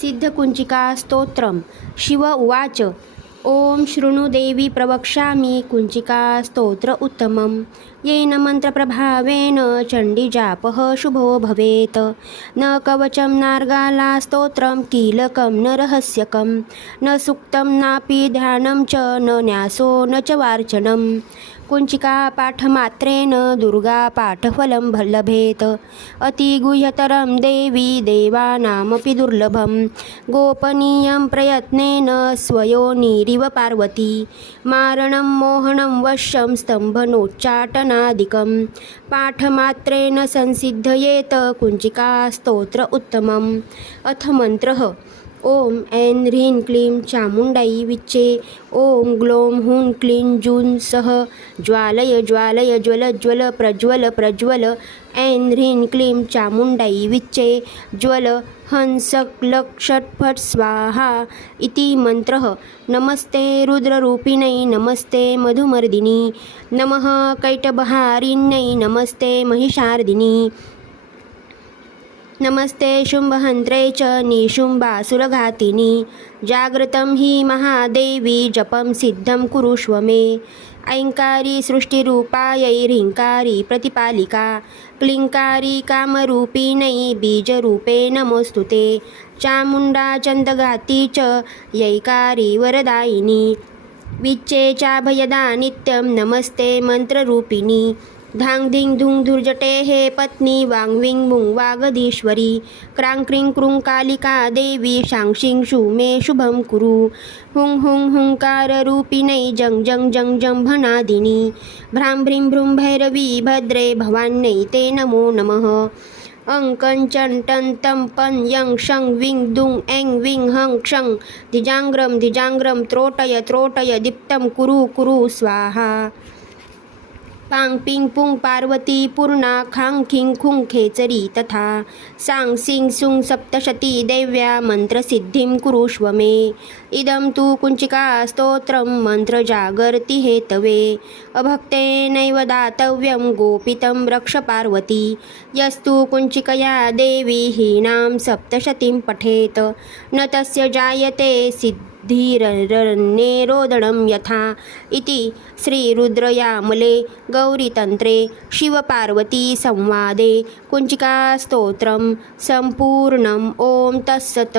सिद्धकुञ्चिका स्तोत्रम्। शिव उवाच। ॐ शृणु देवी प्रवक्ष्यामि कुञ्चिका स्तोत्र उत्तमं। येन मन्त्रप्रभावेन चण्डीजापः शुभो भवेत्। न कवचं नार्गाला स्तोत्रं कीलकं न रहस्यकं न सूक्तं नापि ध्यानं च न न्यासो न च वार्चनं। कुञ्चिका पाठमात्रेण दुर्गा पाठफलं लभेत। अतिगुह्यतरं देवी देवानामपि दुर्लभं। गोपनीयं प्रयत्नेन स्वयोनिरिव पार्वती। मारणं मोहनं वश्यं स्तम्भनोच्चाटनादिकं। पाठमात्रेण संसिद्धयेत कुञ्चिका स्तोत्र उत्तमम्। अथ मन्त्रः। ॐ ऐं ह्रीं क्लीं चामुण्डै विच्चे। ॐ ग्लौं हूं क्लीं जूं सः ज्वालय ज्वालय ज्वल ज्वल प्रज्वल प्रज्वल। ऐं ह्रीं क्लीं चामुण्डै विच्चे ज्वल हंस लक् षट् फट् स्वाहा इति मन्त्रः। नमस्ते रुद्ररूपिण्यै नमस्ते मधुमर्दिनी नमः कैटभहारिण्यै नमस्ते महिषार्दिनी नमस्ते शुम्भहन्त्रे च निशुम्भासुरघातिनी। जाग्रतं हि महादेवी जपं सिद्धं कुरुष्व मे। ऐङ्कारी सृष्टिरूपायै ह्रीङ्कारी प्रतिपालिका क्लीङ्कारी कामरूपिण्यै बीजरूपे नमोऽस्तु ते। चामुण्डा चन्दघाती च यैकारी वरदायिनी विच्चे चाभयदा नित्यं नमस्ते मन्त्ररूपिणी। धां धिं धुं धुर्जटेः पत्नी वां विं मुं वागधीश्वरी। क्रां क्रीं क्रूं कालिका देवी शांक्षीं शु मे शुभं कुरु। हुं हुं हुंकाररूपिण्यै जं जं जं जंभनादिनी। भ्रां भ्रीं भ्रूं भैरवी भद्रे भवान्यै ते नमो नमः। अं कञ्चं टं तं पं यं शं विं दुं ऐं विं हं क्षं धिजाङ्ग्रं त्रोटय त्रोटय दीप्तं कुरु कुरु स्वाहा। पां पिं पुं पार्वती पूर्णा खां खीं खुं खेचरी तथा। सां सीं सुं सप्तशती देव्या मन्त्रसिद्धिं कुरुष्व मे। इदं तु कुञ्चिका स्तोत्रं मन्त्रजागर्ति हेतवे। अभक्तेनैव दातव्यं गोपितं रक्ष पार्वती। यस्तु कुञ्चिकया देवी हीनां सप्तशतीं पठेत् न तस्य जायते धीररण्येरोदनं यथा इति श्रीरुद्रयामले गौरीतन्त्रे शिवपार्वती संवादे कुञ्चिकास्तोत्रं सम्पूर्णम्। ॐ तत्सत्।